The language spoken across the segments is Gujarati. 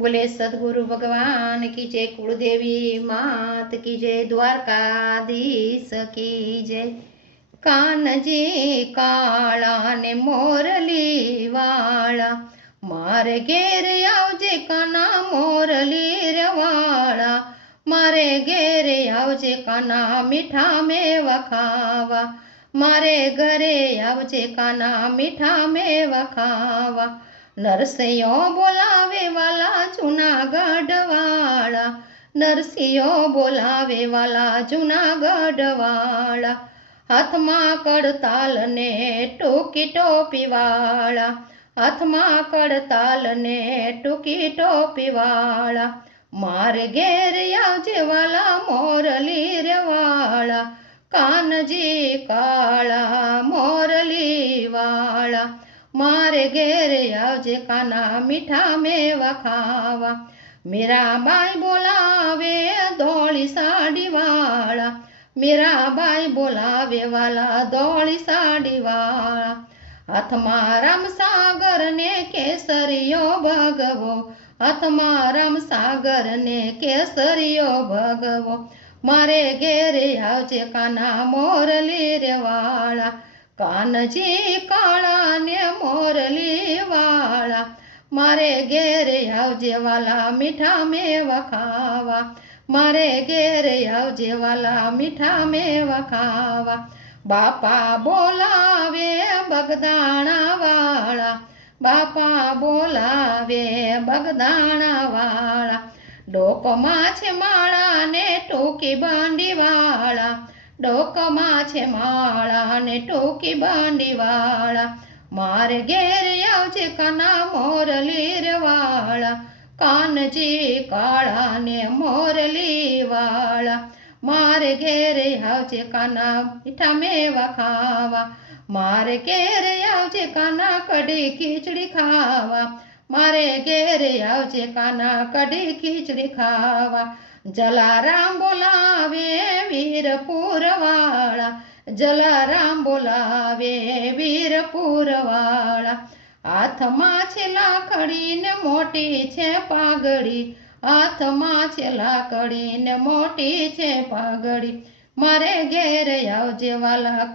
બોલે, સદગુરુ ભગવાન કી જય કુળદેવી, માત કી જય દ્વારકાધીશ કી જય. કાનજી કાળા ને મોરલી વાળા, મારે ઘેર આવજે કાના મોરલી રવાળા, મારે ઘેરે આવજે કાના મીઠા મેવા ખાવા, મારે ઘરે આવજે કાના મીઠા મેવા ખાવા. નરસિંહો બોલાવે વાલા જુનાગઢ વાળા. નરસિંહો બોલાવે વાલા જુનાગઢ વાળા. હાથમાં કડતાલ ને ટૂંકી ટોપી વાળા. હાથમાં કડતાલ ને ટૂંકી ટોપી વાળા. મારે ઘેર આવજે વાલા મોરલી રે વાળા. કાનજી કાળા મોરલી વાળા. મારે ઘેરે આવજે કાના મીઠા મેવા ખાવા. મીરાબાઈ બોલાવે ધોળી સાડી વાળા મીરાબાઈ બોલાવે વાલા ધોળી સાડી વાળા હાથમાં રામ સાગર ને કેસરીયો ભગવો. હાથમાં રામ સાગર ને કેસરીયો ભગવો. મારે ઘેરે આવજે કાના મોરલી રે વાળા કાનજી કાળા ને મોરલી વાળા મારે ઘેરે આવજે વાલા મીઠા મેવા ખાવા. મારે ઘેરે આવજે વાલા મીઠા મેવા ખાવા. બાપા બોલાવે બગદાણા વાળા બાપા બોલાવે બગદાણા વાળા ડોકમાં છે માળા ને ટૂંકી બાંડી ડોકમાં છે માળા ને ટોકી બાંડી વાળા. મારે ઘેર આવજે કાના મોરલી રે વાળા કાનજી કાળા ને મોરલી વાળા મારે ઘેરે આવજે કાના મીઠા મેવા ખાવા. મારે ઘેરે આવજે કાના કઢી ખીચડી ખાવા. મારે ઘેરે આવજે કાના કઢી ખીચડી ખાવા. જલારામ બોલાવે વીરપુરવાળા, જલારામ બોલાવે વીરપુરવાળા. હાથમાં છે લાકડી ને મોટી છે પાઘડી, હાથમાં છે લાકડી ને મોટી છે પાઘડી. મારે ઘેર આવજે વાલા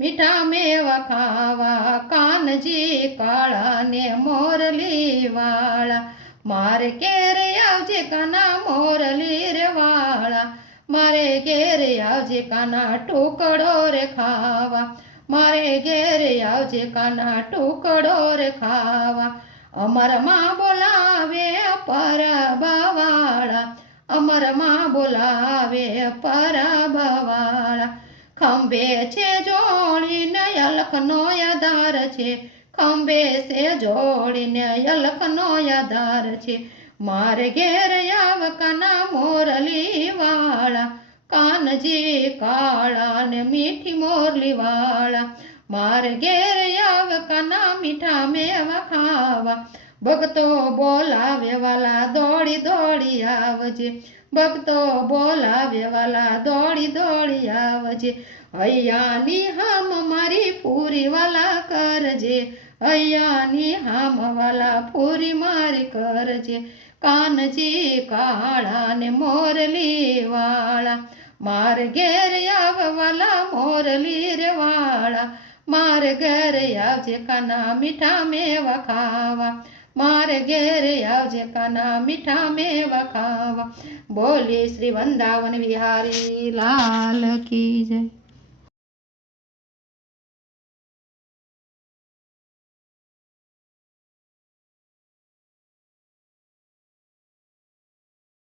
મીઠા મેવા ખાવા, કાનજી કાળા ને મોરલી વાળા. મારે કેરે આવજે કાના મોરલી રે વાળા મારે ઘેરે આવજે કાના ટુકડો રે ખાવા મારે ઘેર આવજે કાના ટુકડો રે ખાવા અમરમાં બોલાવે પરબાવાળા અમરમાં બોલાવે પરબાવાળા ખંભે છે જોડીને અલખનો યાદાર છે. ખંભે સે જોડીને અલખનો આધાર છે. મારે ઘેર આવકાના મોરલી વાળા કાનજી કાળા ને મીઠી મોરલી વાળા મારે ઘેર આવકાના મીઠા મેવા ખાવા. ભક્તો બોલાવે વાલા દોડી દોડી આવજે. ભક્તો બોલાવે વાલા દોડી દોડી આવજે. હૈયાની હામ મારી પૂરી વાલા કરજે. હૈયાની હામવાલા પૂરી મારી કરજે. કાનજી કાળા ને મોરલી વાળા. માર ઘેર આવવાલા મોરલી રે વાળા. માર ઘેર આવજે કાના મીઠા મેવા ખાવા. માર ઘેર આવજે કાના મીઠા મેવા ખાવા. બોલી શ્રી વૃંદાવન વિહારી, લાલ કી જય.